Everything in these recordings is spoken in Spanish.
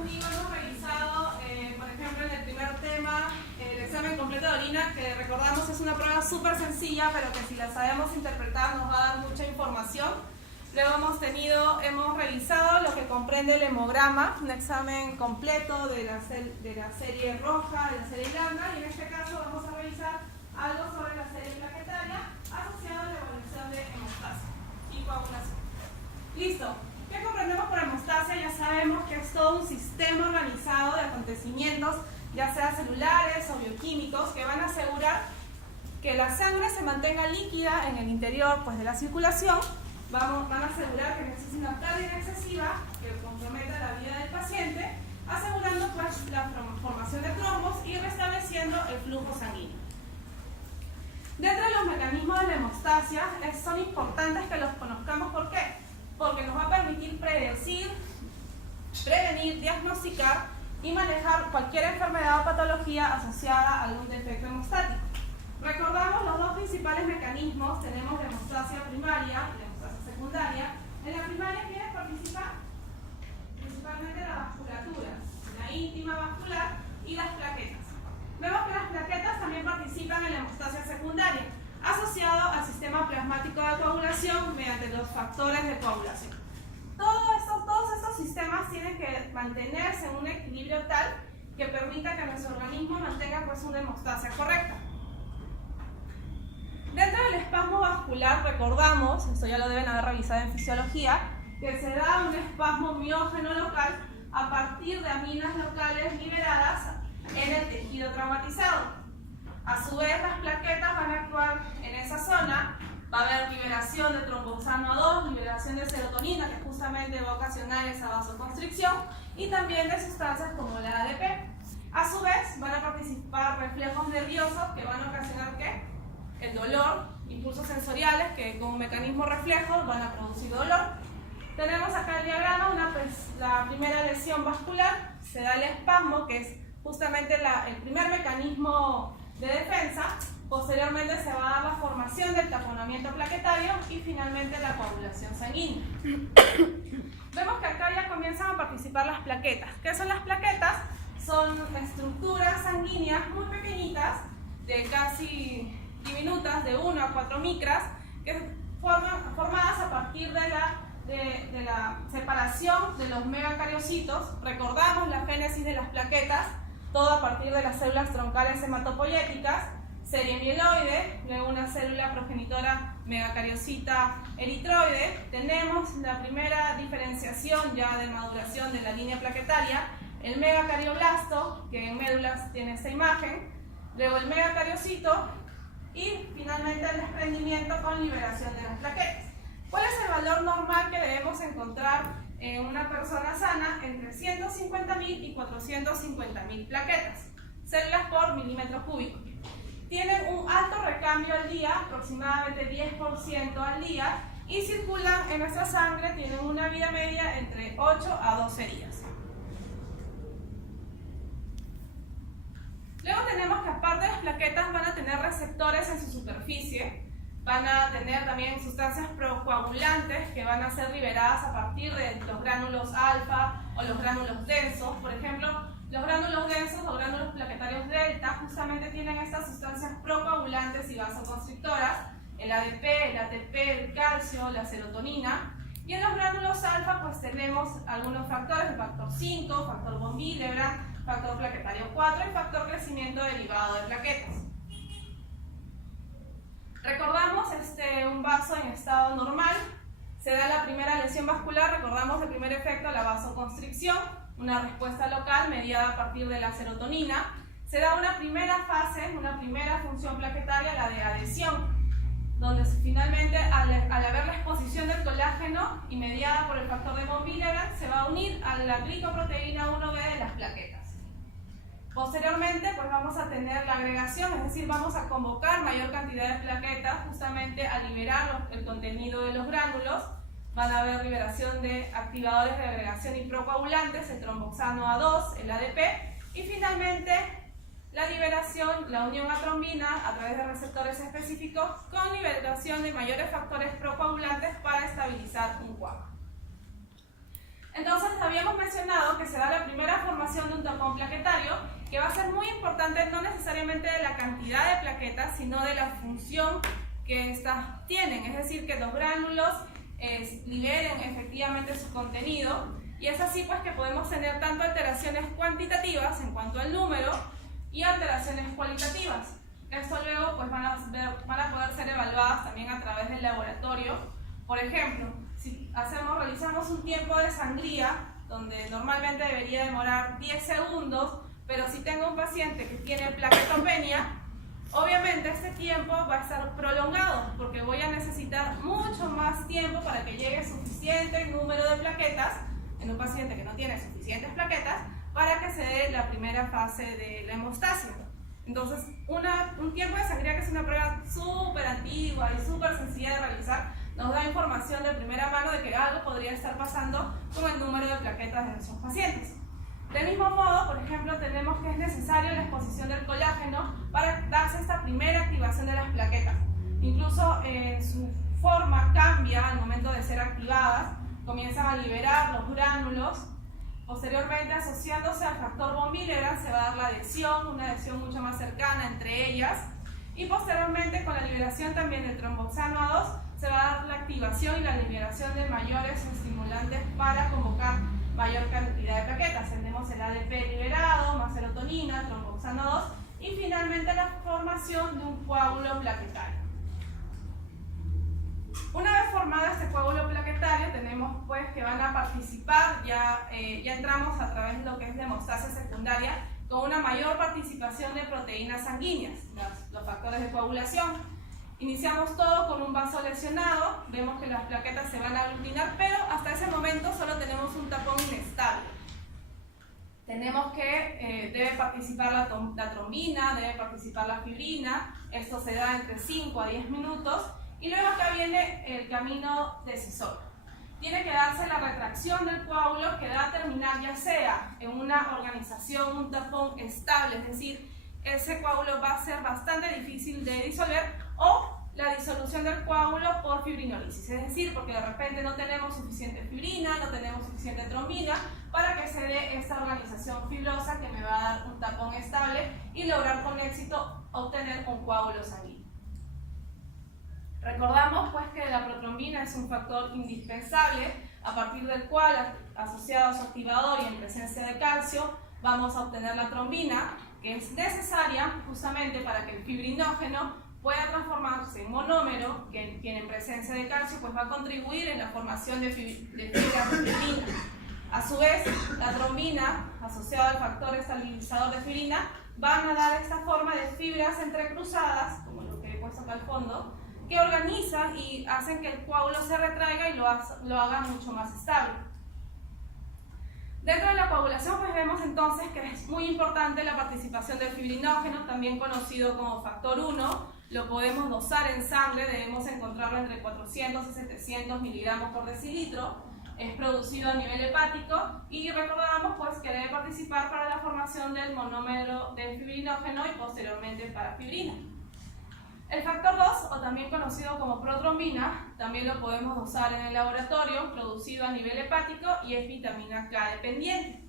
conmigo hemos revisado, por ejemplo, en el primer tema, el examen completo de orina, que recordamos es una prueba súper sencilla, pero que si la sabemos interpretar nos va a dar mucha información. Luego hemos revisado lo que comprende el hemograma, un examen completo de la serie roja, de la serie blanca, y en este caso vamos a revisar algo sobre la serie plaquetaria asociada a la evaluación de hemostasia y coagulación. Listo. ¿Qué comprendemos por hemostasia? Ya sabemos que es todo un sistema organizado de acontecimientos, ya sea celulares o bioquímicos, que van a asegurar que la sangre se mantenga líquida en el interior de la circulación. Van a asegurar que no existe una pérdida excesiva que comprometa la vida del paciente, asegurando la formación de trombos y restableciendo el flujo sanguíneo. Dentro de los mecanismos de la hemostasia son importantes que los conozcamos. ¿Por qué? Porque nos va a permitir predecir, prevenir, diagnosticar y manejar cualquier enfermedad o patología asociada a algún defecto hemostático. Recordamos los dos principales mecanismos. Tenemos la hemostasia primaria y la hemostasia secundaria. En la primaria, ¿quiénes participan? Principalmente la vasculatura, la íntima vascular y las plaquetas. Vemos que las plaquetas también participan en la hemostasia secundaria, asociado al sistema plasmático de coagulación mediante los factores de coagulación. Todos estos sistemas tienen que mantenerse en un equilibrio tal que permita que nuestro organismo mantenga una hemostasia correcta. Dentro del espasmo vascular, recordamos, esto ya lo deben haber revisado en fisiología, que se da un espasmo miógeno local a partir de aminas locales liberadas en el tejido traumatizado. A su vez, las plaquetas van a actuar en esa zona, va a haber liberación de tromboxano 2, liberación de serotonina, que justamente va a ocasionar esa vasoconstricción, y también de sustancias como la ADP. A su vez, van a participar reflejos nerviosos que van a ocasionar ¿qué? El dolor, impulsos sensoriales que como mecanismo reflejo van a producir dolor. Tenemos acá el diagrama, la primera lesión vascular, se da el espasmo, que es justamente el primer mecanismo de defensa. Posteriormente se va a dar la formación del taponamiento plaquetario y finalmente la coagulación sanguínea. Vemos que acá ya comienzan a participar las plaquetas. ¿Qué son las plaquetas? Son estructuras sanguíneas muy pequeñitas, de casi diminutas, de 1 a 4 micras, que formadas a partir de la separación de los megacariocitos. Recordamos la génesis de las plaquetas, todo a partir de las células troncales hematopoyéticas, serie mieloide, luego una célula progenitora megacariocita eritroide. Tenemos la primera diferenciación ya de maduración de la línea plaquetaria, el megacarioblasto, que en médulas tiene esta imagen, luego el megacariocito y finalmente el desprendimiento con liberación de las plaquetas. ¿Cuál es el valor normal que debemos encontrar en una persona sana? Entre 150.000 y 450.000 plaquetas, células por milímetro cúbico. Tienen un alto recambio al día, aproximadamente 10% al día, y circulan en nuestra sangre, tienen una vida media entre 8 a 12 días. Luego tenemos que aparte de las plaquetas van a tener receptores en su superficie, van a tener también sustancias procoagulantes que van a ser liberadas a partir de los gránulos alfa o los gránulos densos. Por ejemplo, los gránulos densos o gránulos plaquetarios delta justamente tienen estas sustancias procoagulantes y vasoconstrictoras, el ADP, el ATP, el calcio, la serotonina. Y en los gránulos alfa pues tenemos algunos factores, el factor 5, factor von Willebrand, factor plaquetario 4 y factor crecimiento derivado de plaquetas. Recordamos un vaso en estado normal, se da la primera lesión vascular, recordamos el primer efecto, la vasoconstricción, una respuesta local mediada a partir de la serotonina. Se da una primera fase, una primera función plaquetaria, la de adhesión, donde finalmente al haber la exposición del colágeno y mediada por el factor de von Willebrand se va a unir a la glicoproteína 1B de las plaquetas. Posteriormente pues vamos a tener la agregación, es decir, vamos a convocar mayor cantidad de plaquetas justamente a liberar el contenido de los gránulos. Van a haber liberación de activadores de agregación y procoagulantes, el tromboxano A2, el ADP, y finalmente la liberación, la unión a trombina a través de receptores específicos con liberación de mayores factores procoagulantes para estabilizar un coágulo. Entonces habíamos mencionado que se da la primera formación de un tapón plaquetario, que va a ser muy importante no necesariamente de la cantidad de plaquetas, sino de la función que estas tienen, es decir, que los gránulos liberen efectivamente su contenido, y es así pues que podemos tener tanto alteraciones cuantitativas en cuanto al número y alteraciones cualitativas. Esto luego pues van a poder ser evaluadas también a través del laboratorio. Por ejemplo, si realizamos un tiempo de sangría, donde normalmente debería demorar 10 segundos, pero si tengo un paciente que tiene plaquetopenia, obviamente este tiempo va a estar prolongado, porque voy a necesitar mucho más tiempo para que llegue suficiente número de plaquetas en un paciente que no tiene suficientes plaquetas para que se dé la primera fase de la hemostasia. Entonces, un tiempo de sangría, que es una prueba súper antigua y súper sencilla de realizar, nos da información de primera mano de que algo podría estar pasando con el número de plaquetas de nuestros pacientes. Del mismo modo, por ejemplo, tenemos que es necesario la exposición del colágeno para darse esta primera activación de las plaquetas. Incluso su forma cambia al momento de ser activadas, comienzan a liberar los gránulos. Posteriormente, asociándose al factor von Willebrand, se va a dar la adhesión, una adhesión mucho más cercana entre ellas, y posteriormente, con la liberación también del tromboxano A2, se va a dar la activación y la liberación de mayores estimulantes para convocar mayor cantidad de plaquetas. Tenemos el ADP liberado, más serotonina, tromboxano A2, y finalmente la formación de un coágulo plaquetario. Una vez formado este coágulo plaquetario, tenemos pues que van a participar, ya entramos a través de lo que es la hemostasia secundaria, con una mayor participación de proteínas sanguíneas, los factores de coagulación. Iniciamos todo con un vaso lesionado, vemos que las plaquetas se van a aglutinar, pero hasta ese momento solo tenemos un tapón inestable. Tenemos que debe participar la trombina, debe participar la fibrina, esto se da entre 5 a 10 minutos, y luego acá viene el camino decisor. Tiene que darse la retracción del coágulo, que va a terminar ya sea en una organización, un tapón estable, es decir, ese coágulo va a ser bastante difícil de disolver, o la disolución del coágulo por fibrinólisis, es decir, porque de repente no tenemos suficiente fibrina, no tenemos suficiente trombina para que se dé esta organización fibrosa que me va a dar un tapón estable y lograr con éxito obtener un coágulo sanguíneo. Recordamos pues que la protrombina es un factor indispensable, a partir del cual, asociado a su activador y en presencia de calcio, vamos a obtener la trombina, que es necesaria justamente para que el fibrinógeno pueda transformarse en monómero, que en presencia de calcio pues va a contribuir en la formación de fibras de fibrina. A su vez, la trombina, asociada al factor estabilizador de fibrina, van a dar esta forma de fibras entrecruzadas, como lo que he puesto acá al fondo, que organizan y hacen que el coágulo se retraiga y lo haga mucho más estable. Dentro de la coagulación pues vemos entonces que es muy importante la participación del fibrinógeno, también conocido como factor 1. Lo podemos dosar en sangre, debemos encontrarlo entre 400 y 700 miligramos por decilitro. Es producido a nivel hepático y recordamos pues que debe participar para la formación del monómero del fibrinógeno y posteriormente para fibrina. El factor 2, o también conocido como protrombina, también lo podemos dosar en el laboratorio, producido a nivel hepático y es vitamina K dependiente.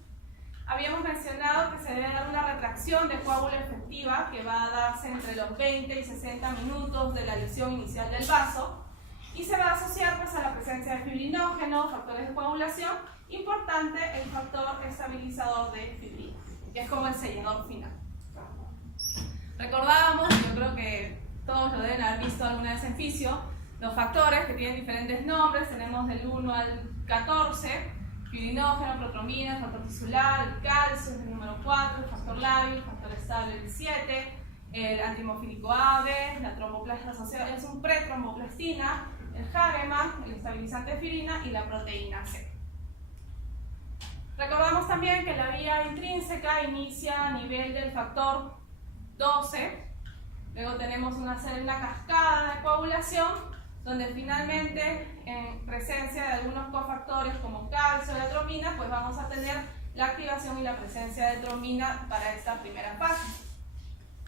Habíamos mencionado que se debe dar una retracción de coágulo efectiva que va a darse entre los 20 y 60 minutos de la lesión inicial del vaso y se va a asociar pues, a la presencia de fibrinógeno, factores de coagulación, importante el factor estabilizador de fibrina, que es como el sellador final. Recordábamos, yo creo que todos lo deben haber visto alguna vez en fisio, los factores que tienen diferentes nombres, tenemos del 1 al 14, fibrinógeno, protrombina, el factor tisular, el calcio es el número 4, el factor lábil, el factor estable el 7, el antimofílico AB, la tromboplastina asociada es un pretromboplastina, el Hagemann, el estabilizante de fibrina y la proteína C. Recordamos también que la vía intrínseca inicia a nivel del factor 12, luego tenemos una cascada de coagulación, donde finalmente, en presencia de algunos cofactores como calcio y la trombina, pues vamos a tener la activación y la presencia de trombina para esta primera fase.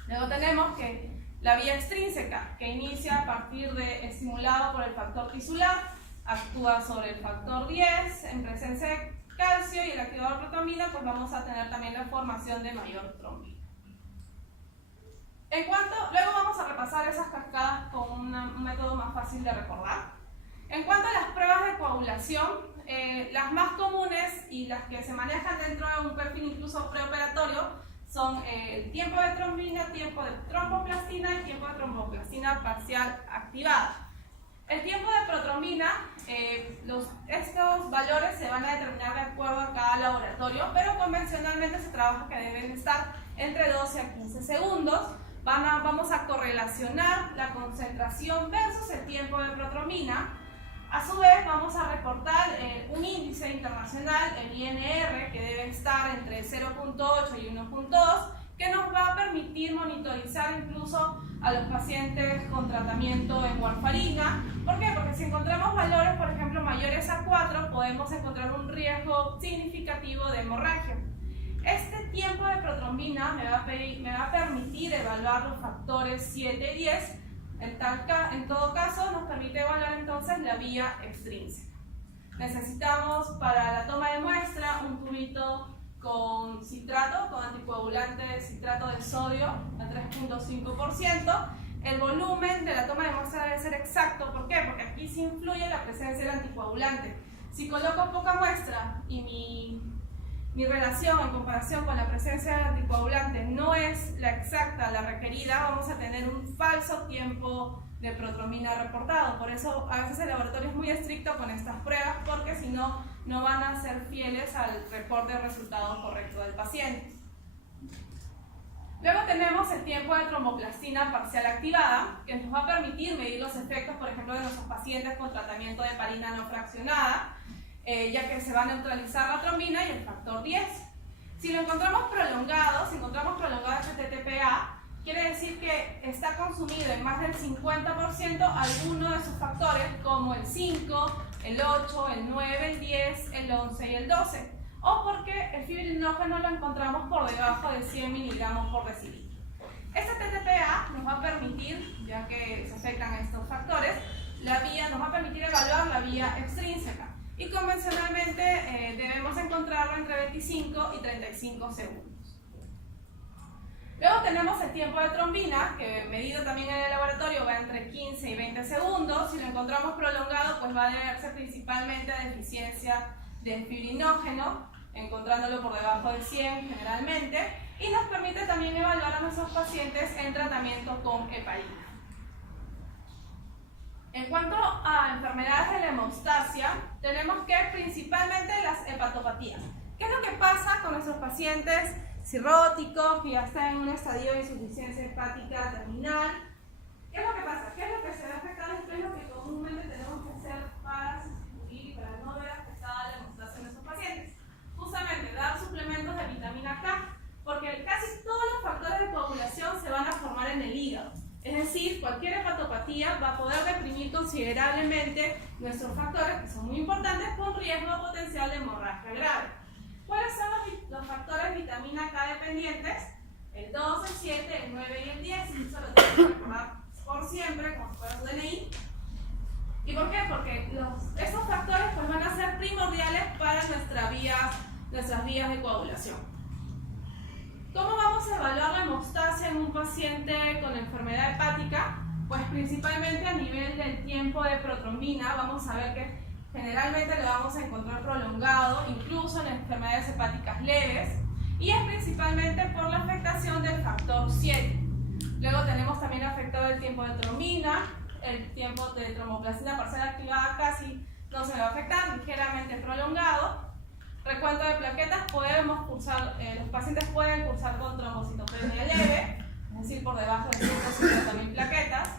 Luego tenemos que la vía extrínseca, que inicia a partir de estimulado por el factor tisular, actúa sobre el factor 10 en presencia de calcio y el activador protrombina, pues vamos a tener también la formación de mayor trombina. Luego vamos a repasar esas cascadas con un método más fácil de recordar. En cuanto a las pruebas de coagulación, las más comunes y las que se manejan dentro de un perfil incluso preoperatorio son el tiempo de trombina, tiempo de tromboplastina y tiempo de tromboplastina parcial activada. El tiempo de protrombina, estos valores se van a determinar de acuerdo a cada laboratorio, pero convencionalmente se trabaja que deben estar entre 12 a 15 segundos. Vamos a correlacionar la concentración versus el tiempo de protrombina. A su vez vamos a reportar un índice internacional, el INR, que debe estar entre 0.8 y 1.2, que nos va a permitir monitorizar incluso a los pacientes con tratamiento en warfarina. ¿Por qué? Porque si encontramos valores, por ejemplo, mayores a 4, podemos encontrar un riesgo significativo de hemorragia. Este tiempo de protrombina me va a permitir evaluar los factores 7 y 10. En todo caso, nos permite evaluar entonces la vía extrínseca. Necesitamos para la toma de muestra un tubito con citrato, con anticoagulante de citrato de sodio a 3.5%. El volumen de la toma de muestra debe ser exacto. ¿Por qué? Porque aquí sí influye la presencia del anticoagulante. Si coloco poca muestra y mi relación en comparación con la presencia del anticoagulante no es la exacta, la requerida, vamos a tener un falso tiempo de protrombina reportado. Por eso a veces el laboratorio es muy estricto con estas pruebas, porque si no, no van a ser fieles al reporte de resultados correcto del paciente. Luego tenemos el tiempo de tromboplastina parcial activada, que nos va a permitir medir los efectos, por ejemplo, de nuestros pacientes con tratamiento de heparina no fraccionada, ya que se va a neutralizar la trombina y el factor 10. Si lo encontramos prolongado, este TTPA, quiere decir que está consumido en más del 50% alguno de sus factores, como el 5, el 8, el 9, el 10, el 11 y el 12. O porque el fibrinógeno lo encontramos por debajo de 100 miligramos por decilitro. Este TTPA nos va a permitir, ya que se afectan estos factores, nos va a permitir evaluar la vía extrínseca. Y convencionalmente debemos encontrarlo entre 25 y 35 segundos. Luego tenemos el tiempo de trombina, que medido también en el laboratorio va entre 15 y 20 segundos. Si lo encontramos prolongado, pues va a deberse principalmente a deficiencia de fibrinógeno, encontrándolo por debajo de 100 generalmente, y nos permite también evaluar a nuestros pacientes en tratamiento con heparina. En cuanto a enfermedades de la hemostasia, tenemos que principalmente las hepatopatías. ¿Qué es lo que pasa con nuestros pacientes cirróticos que ya están en un estadio de insuficiencia hepática terminal? ¿Qué es lo que pasa? ¿Qué es lo que se ve afectado? ¿Qué es lo que comúnmente tenemos que hacer para sustituir y para no ver afectada la hemostasia en nuestros pacientes? Justamente dar suplementos de vitamina K, porque casi todos los factores de coagulación se van a formar en el hígado. Es decir, cualquier hepatopatía va a poder deprimir considerablemente nuestros factores, que son muy importantes, con riesgo potencial de hemorragia grave. ¿Cuáles son los factores vitamina K dependientes? El 2, el 7, el 9 y el 10. Eso lo tenemos que recordar por siempre, como si fuera su DNI. ¿Y por qué? Porque esos factores pues, van a ser primordiales para nuestras vías de coagulación. ¿Cómo vamos a evaluar la hemostasia en un paciente con enfermedad hepática? Pues principalmente a nivel del tiempo de protrombina. Vamos a ver que generalmente lo vamos a encontrar prolongado, incluso en enfermedades hepáticas leves, y es principalmente por la afectación del factor 7. Luego tenemos también afectado el tiempo de trombina, el tiempo de tromboplastina parcial activada casi no se va a afectar, ligeramente prolongado. Recuento de plaquetas, los pacientes pueden cursar con trombocitopenia leve, es decir, por debajo de 150.000 plaquetas.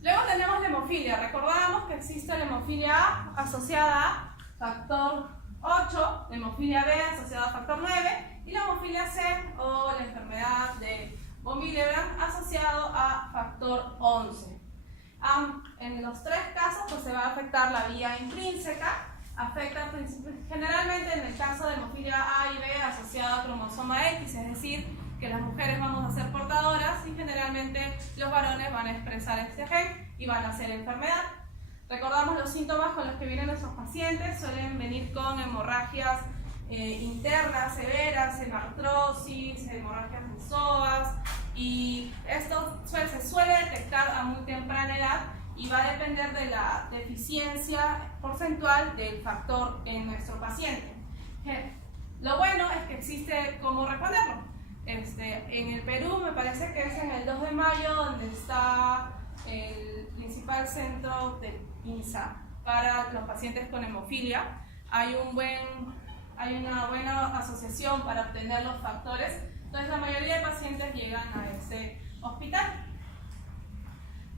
Luego tenemos la hemofilia. Recordábamos que existe la hemofilia A asociada a factor 8, la hemofilia B asociada a factor 9 y la hemofilia C o la enfermedad de von Willebrand asociado a factor 11. En los tres casos pues, se va a afectar la vía intrínseca. Afecta generalmente en el caso de hemofilia A y B asociado a cromosoma X, es decir, que las mujeres vamos a ser portadoras y generalmente los varones van a expresar este gen y van a hacer enfermedad. Recordamos los síntomas con los que vienen nuestros pacientes, suelen venir con hemorragias internas severas, hemartrosis, hemorragias en psoas, y esto se suele detectar a muy temprana edad y va a depender de la deficiencia porcentual del factor en nuestro paciente. Lo bueno es que existe cómo responderlo. En el Perú, me parece que es en el 2 de mayo donde está el principal centro del INSA para los pacientes con hemofilia. Hay una buena asociación para obtener los factores, entonces la mayoría de pacientes llegan a este hospital.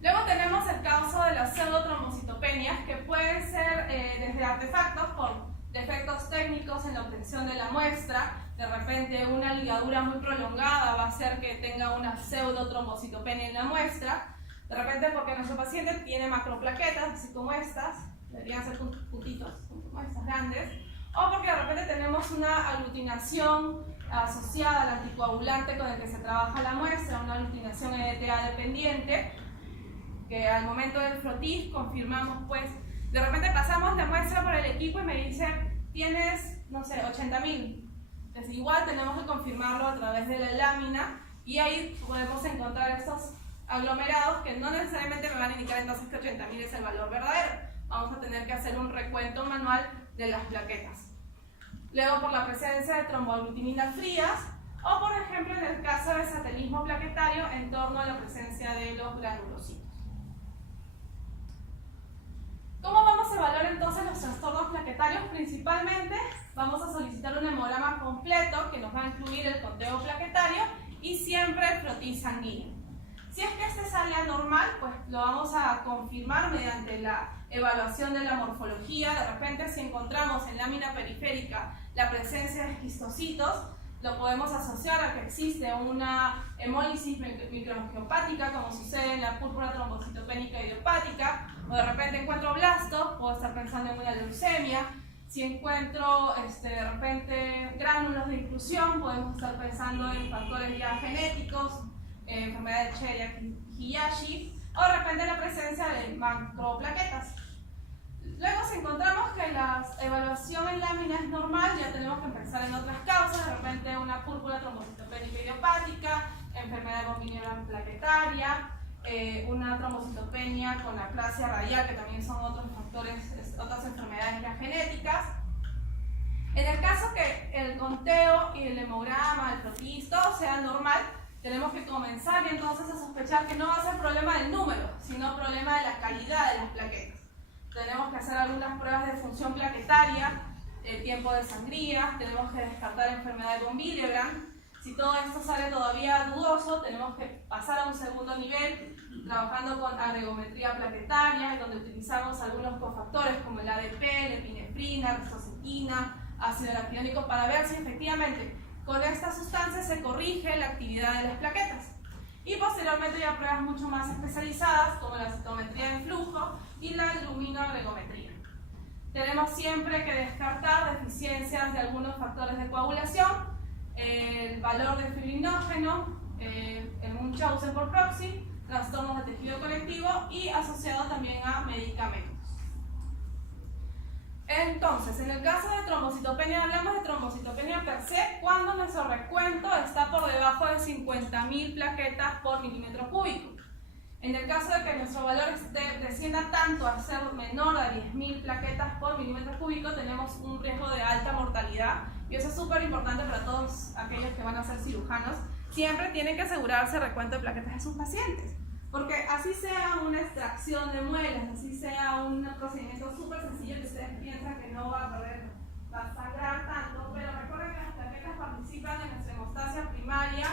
Luego tenemos el caso de las pseudotrombocitopenias, que pueden ser desde artefactos por defectos técnicos en la obtención de la muestra. De repente una ligadura muy prolongada va a hacer que tenga una pseudotrombocitopenia en la muestra. De repente porque nuestro paciente tiene macroplaquetas, así como estas, deberían ser puntitos, como estas grandes, o porque de repente tenemos una aglutinación asociada al anticoagulante con el que se trabaja la muestra, una aglutinación EDTA dependiente, que al momento del frotis confirmamos, pues, de repente pasamos la muestra por el equipo y me dicen, tienes, no sé, 80.000. Entonces igual tenemos que confirmarlo a través de la lámina y ahí podemos encontrar estos aglomerados que no necesariamente me van a indicar entonces que 80.000 es el valor verdadero. Vamos a tener que hacer un recuento manual de las plaquetas. Luego por la presencia de tromboaglutininas frías o por ejemplo en el caso de satelismo plaquetario en torno a la presencia de los granulocitos. ¿Cómo vamos a evaluar entonces los trastornos plaquetarios? Principalmente vamos a solicitar un hemograma completo que nos va a incluir el conteo plaquetario y siempre el frotis sanguíneo. Si es que este sale anormal, pues lo vamos a confirmar mediante la evaluación de la morfología. De repente, si encontramos en lámina periférica la presencia de esquistocitos, lo podemos asociar a que existe una hemólisis microangiopática, como sucede en la púrpura trombocitopénica idiopática, o de repente encuentro blastos, puedo estar pensando en una leucemia. Si encuentro de repente gránulos de inclusión, podemos estar pensando en factores ya genéticos, enfermedad de Cheriak-Hiyashi, o de repente la presencia de macroplaquetas. Luego, si encontramos que la evaluación en lámina es normal, ya tenemos que pensar en otras causas, de repente una púrpura trombocitopénica idiopática, enfermedad de Bovine plaquetaria, una trombocitopenia con aplasia radial, que también son otros factores, otras enfermedades ya genéticas. En el caso que el conteo y el hemograma, el frotis, todo sea normal, tenemos que comenzar y entonces a sospechar que no va a ser problema del número, sino problema de la calidad de las plaquetas. Tenemos que hacer algunas pruebas de función plaquetaria, el tiempo de sangría, tenemos que descartar enfermedad de von Willebrand. Si todo esto sale todavía dudoso, tenemos que pasar a un segundo nivel, trabajando con agregometría plaquetaria, donde utilizamos algunos cofactores como el ADP, la epinefrina, rizocetina, ácido araquidónico, para ver si efectivamente con esta sustancia se corrige la actividad de las plaquetas. Y posteriormente ya pruebas mucho más especializadas como la citometría de flujo y la luminoagregometría. Tenemos siempre que descartar deficiencias de algunos factores de coagulación, el valor de fibrinógeno, el Munchausen por proxy, trastornos de tejido conectivo y asociado también a medicamentos. Entonces, en el caso de trombocitopenia, hablamos de trombocitopenia per se cuando nuestro recuento está por debajo de 50.000 plaquetas por milímetro cúbico. En el caso de que nuestro valor descienda tanto a ser menor a 10.000 plaquetas por milímetro cúbico, tenemos un riesgo de alta mortalidad, y eso es súper importante para todos aquellos que van a ser cirujanos. Siempre tienen que asegurarse el recuento de plaquetas de sus pacientes, porque así sea una extracción de muelas, así sea un procedimiento súper sencillo que ustedes piensan que no va a sangrar tanto, pero recuerden que las plaquetas participan en nuestra hemostasia primaria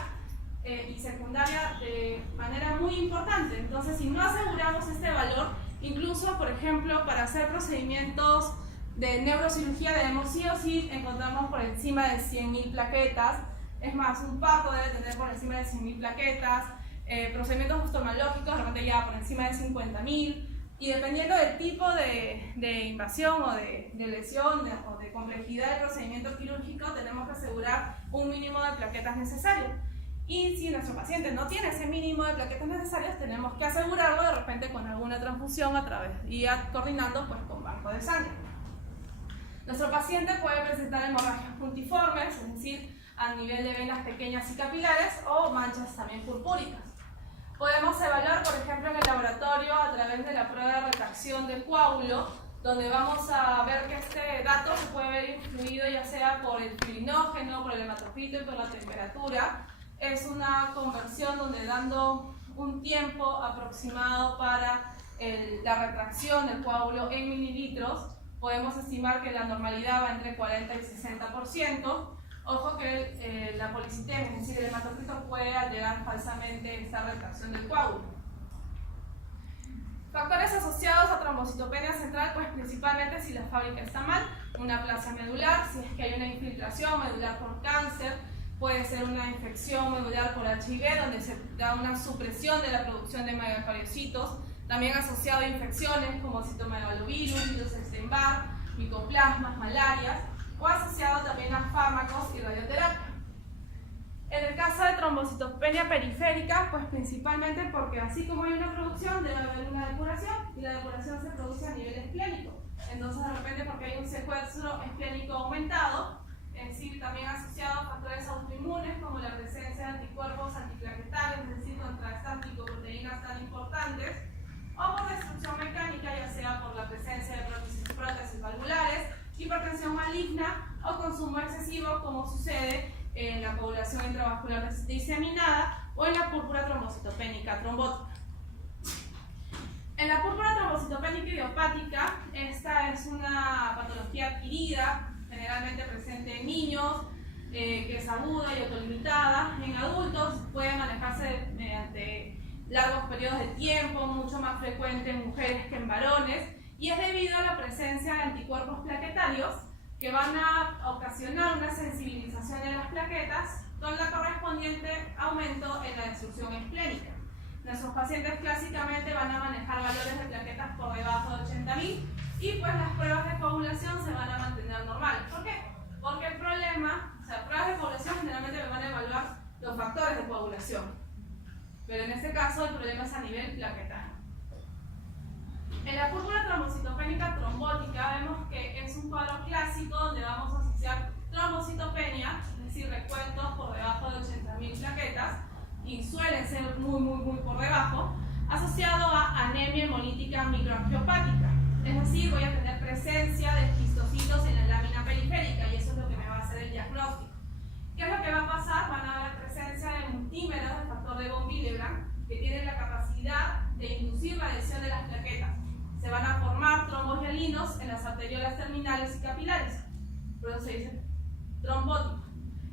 y secundaria de manera muy importante. Entonces, si no aseguramos este valor, incluso, por ejemplo, para hacer procedimientos de neurocirugía debemos sí o sí encontramos por encima de 100.000 plaquetas. Es más, un parto debe tener por encima de 100.000 plaquetas. Procedimientos oftalmológicos, de repente ya por encima de 50.000, y dependiendo del tipo de invasión o de lesión o de complejidad del procedimiento quirúrgico, tenemos que asegurar un mínimo de plaquetas necesario. Y si nuestro paciente no tiene ese mínimo de plaquetas necesarias, tenemos que asegurarlo de repente con alguna transfusión a través y coordinando pues, con banco de sangre. Nuestro paciente puede presentar hemorragias puntiformes, es decir, a nivel de venas pequeñas y capilares o manchas también purpúricas. Podemos evaluar, por ejemplo, en el laboratorio a través de la prueba de retracción del coágulo, donde vamos a ver que este dato se puede ver influido ya sea por el filinógeno, por el hematocrit y por la temperatura. Es una conversión donde dando un tiempo aproximado para la retracción del coágulo en mililitros, podemos estimar que la normalidad va entre 40 y 60%. Ojo que la policitemia, es decir, el hematocrito puede alterar falsamente esta retracción del coágulo. Factores asociados a trombocitopenia central, pues principalmente si la fábrica está mal, una aplasia medular, si es que hay una infiltración medular por cáncer, puede ser una infección medular por HIV, donde se da una supresión de la producción de megacariocitos, también asociado a infecciones como citomegalovirus, virus Epstein-Barr, micoplasmas, malarias, o asociado también a fármacos y radioterapia. En el caso de trombocitopenia periférica, pues principalmente porque así como hay una producción, debe haber una depuración, y la depuración se produce a nivel esplénico. Entonces, de repente, porque hay un secuestro esplénico aumentado, es decir, también asociado a factores autoinmunes como la presencia de anticuerpos antiplaquetarios, es decir, contra estas glicoproteínas tan importantes, o por destrucción mecánica, ya sea por la presencia de prótesis valvulares, hipertensión maligna o consumo excesivo, como sucede en la coagulación intravascular diseminada o en la púrpura trombocitopénica trombótica. En la púrpura trombocitopénica idiopática, esta es una patología adquirida, generalmente presente en niños, que es aguda y autolimitada. En adultos puede manejarse mediante largos periodos de tiempo, mucho más frecuente en mujeres que en varones, y es debido a la presencia de anticuerpos plaquetarios que van a ocasionar una sensibilización de las plaquetas con la correspondiente aumento en la destrucción esplénica. Nuestros pacientes clásicamente van a manejar valores de plaquetas por debajo de 80.000 y pues las pruebas de coagulación se van a mantener normales. ¿Por qué? Porque el problema, o sea, pruebas de coagulación generalmente me van a evaluar los factores de coagulación, pero en este caso el problema es a nivel plaquetario. En la púrpura trombocitopénica trombótica vemos que es un cuadro clásico donde vamos a asociar trombocitopenia, es decir, recuentos por debajo de 80.000 plaquetas, y suelen ser muy por debajo, asociado a anemia hemolítica microangiopática. Es decir, voy a tener presencia de esquistocitos en la lámina periférica y eso es lo que me va a hacer el diagnóstico. ¿Qué es lo que va a pasar? Van a haber presencia de multímeros del factor de von Willebrand que tienen la capacidad de inducir la adhesión de las plaquetas. Se van a formar trombos hialinos en las arteriolas terminales y capilares, por eso se dice trombótico.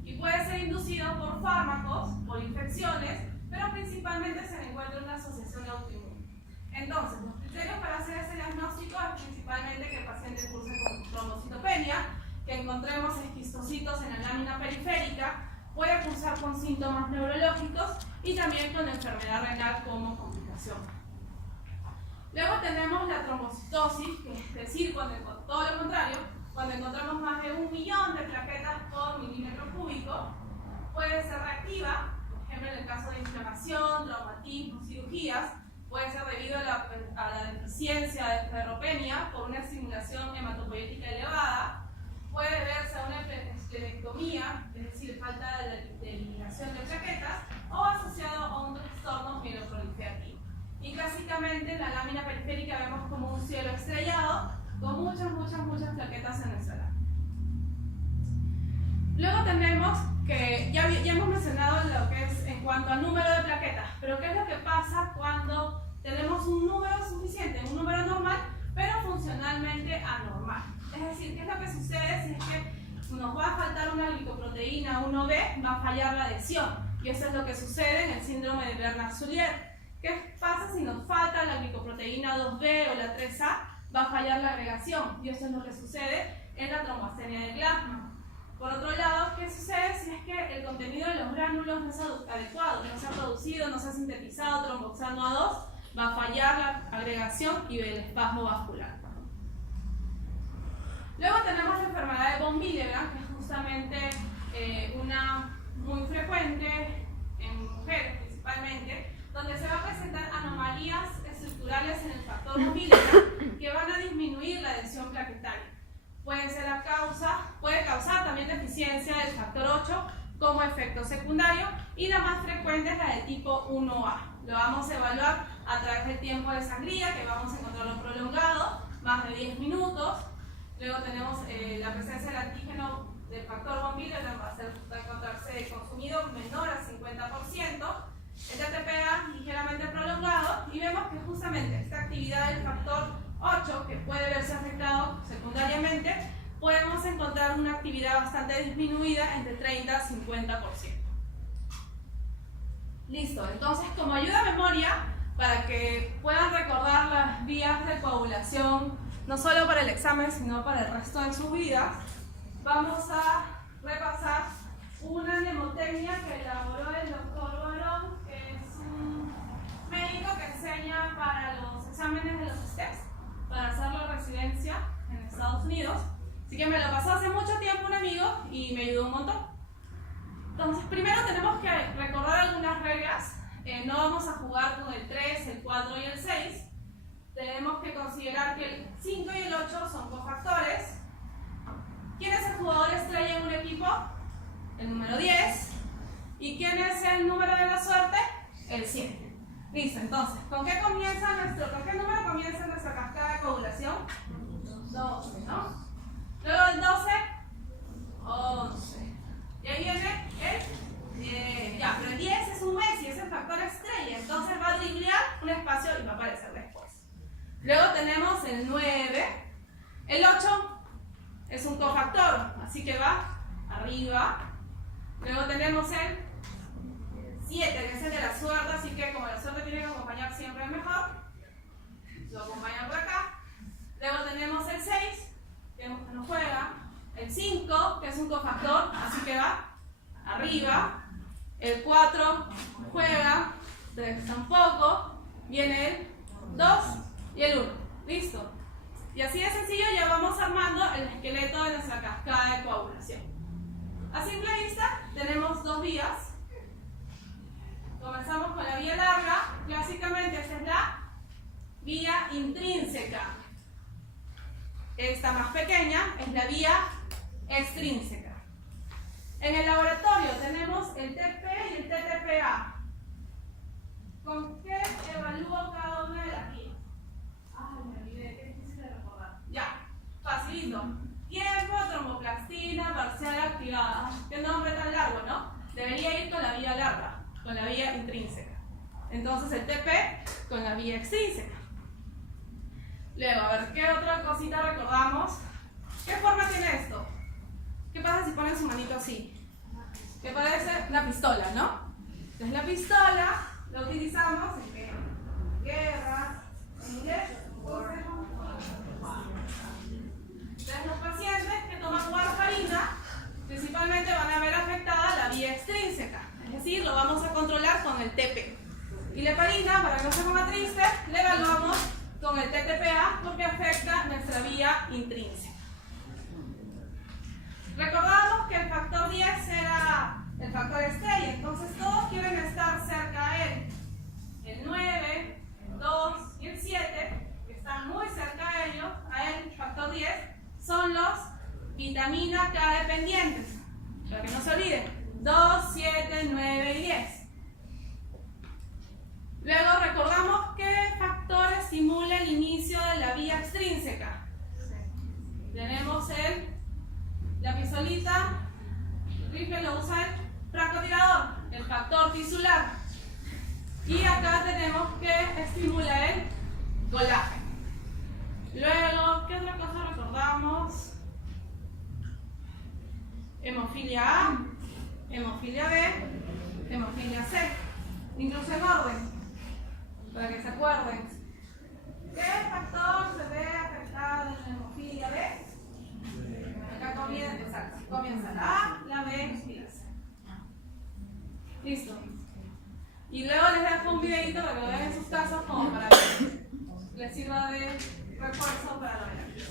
Y puede ser inducido por fármacos, por infecciones, pero principalmente se encuentra una asociación autoinmune. Entonces, los criterios para hacer ese diagnóstico es principalmente que el paciente curse con trombocitopenia, que encontremos esquistocitos en la lámina periférica, puede cursar con síntomas neurológicos y también con enfermedad renal como complicación. Luego tenemos la trombocitosis, que es decir, todo lo contrario, cuando encontramos más de 1 millón de plaquetas por milímetro cúbico, puede ser reactiva, por ejemplo en el caso de inflamación, traumatismo, cirugías, puede ser debido a la deficiencia de ferropenia por una estimulación hematopoietica elevada, puede deberse a una esplenectomía, es decir, falta de eliminación de plaquetas, o asociado a un trastorno mieloproliferativo. Y clásicamente en la lámina periférica vemos como un cielo estrellado con muchas plaquetas en nuestra lámina. Luego tenemos que ya hemos mencionado lo que es en cuanto al número de plaquetas, pero ¿qué es lo que pasa cuando tenemos un número suficiente, un número normal, pero funcionalmente anormal? Es decir, ¿qué es lo que sucede si es que nos va a faltar una glicoproteína 1B? Va a fallar la adhesión, y eso es lo que sucede en el síndrome de Bernard-Soulier. ¿Qué pasa si nos falta la glicoproteína 2B o la 3A? Va a fallar la agregación, y eso es lo que sucede en la trombostenia de Glassman. Por otro lado, ¿qué sucede si es que el contenido de los gránulos no es adecuado, no se ha producido, no se ha sintetizado tromboxano A2? Va a fallar la agregación y el espasmo vascular. Luego tenemos la enfermedad de von Willebrand, que es justamente una muy frecuente, en mujeres principalmente, donde se va a presentar anomalías estructurales en el factor von Willebrand que van a disminuir la adhesión plaquetaria. Puede causar también deficiencia del factor 8 como efecto secundario, y la más frecuente es la de tipo 1A. Lo vamos a evaluar a través del tiempo de sangría, que vamos a encontrarlo prolongado, más de 10 minutos. Luego tenemos la presencia del antígeno del factor von Willebrand va a encontrarse consumido menor al 50%. El TTPA ligeramente prolongado, y vemos que justamente esta actividad del factor 8, que puede verse afectado secundariamente, podemos encontrar una actividad bastante disminuida entre 30 a 50%. Listo, entonces como ayuda a memoria, para que puedan recordar las vías de coagulación, no solo para el examen, sino para el resto de sus vidas, vamos a repasar una mnemotecnia que elaboró el doctor Barón, que es un médico que enseña para los exámenes de los STEPS, para hacer la residencia en Estados Unidos. Así que me lo pasó hace mucho tiempo un amigo y me ayudó un montón. Entonces, primero tenemos que recordar algunas reglas. No vamos a jugar con el 3, el 4 y el 6. Tenemos que considerar que el 5 y el 8 son cofactores. ¿Quién es el jugador estrella en un equipo? El número 10. ¿Y quién es el número de la suerte? El 7. Listo, entonces, ¿con qué número comienza nuestra cascada de coagulación? 12, ¿no? Luego el 12, 11. Y ahí viene el 10. Ya, pero el 10 es un Messi, es el factor estrella. Entonces va a driblear un espacio y va a aparecer después. Luego tenemos el 9. El 8 es un cofactor, así que va arriba. Luego tenemos el 7, que es el de la suerte, así que como la suerte tiene que acompañar siempre el mejor, lo acompañan por acá. Luego tenemos el 6, que no juega. El 5, que es un cofactor, así que va arriba. El 4 juega, 3 tampoco. Viene el 2 y el 1. Listo. Y así de sencillo ya vamos armando el esqueleto de nuestra cascada de coagulación. A simple vista tenemos dos vías. Comenzamos con la vía larga. Clásicamente esta es la vía intrínseca. Esta más pequeña es la vía extrínseca. En el laboratorio tenemos el TP y el TTPA. ¿Con qué evalúo cada una de las vías? Ay, me olvidé, qué difícil de recordar. Ya, facilito. Tiempo, tromboplastina, parcial activada. Qué nombre tan largo, ¿no? Debería ir con la vía larga, con la vía intrínseca. Entonces el TP con la vía extrínseca. Luego, a ver, ¿qué otra cosita recordamos? ¿Qué forma tiene esto? ¿Qué pasa si ponen su manito así? Que parece la pistola, ¿no? Entonces la pistola la utilizamos en guerra, en inglés. Entonces los pacientes que toman warfarina principalmente van a ver afectada la vía extrínseca, es decir, lo vamos a controlar con el TP. Y la heparina, para que no se ponga triste, le evaluamos con el TTPA porque afecta nuestra vía intrínseca. Recordamos que el factor 10 era el factor estrella, entonces todos quieren estar cerca a él. El 9, el 2 y el 7, que están muy cerca a ellos, a él, el factor 10, son los vitamina K dependientes. Para que no se olviden, 2, 7, 9 y 10. Luego recordamos qué factor estimula el inicio de la vía extrínseca. Tenemos la pistolita, el rifle lo usa el francotirador, el factor tisular. Y acá tenemos que estimula el colágeno. Luego, ¿qué otra cosa recordamos? Hemofilia A, hemofilia B, hemofilia C. Incluso en orden, para que se acuerden. ¿Qué factor se ve afectado en la hemofilia B? Acá comienza la A, la B y la C. Listo. Y luego les dejo un videito para que lo vean en sus casas como para que les sirva de refuerzo para la vida.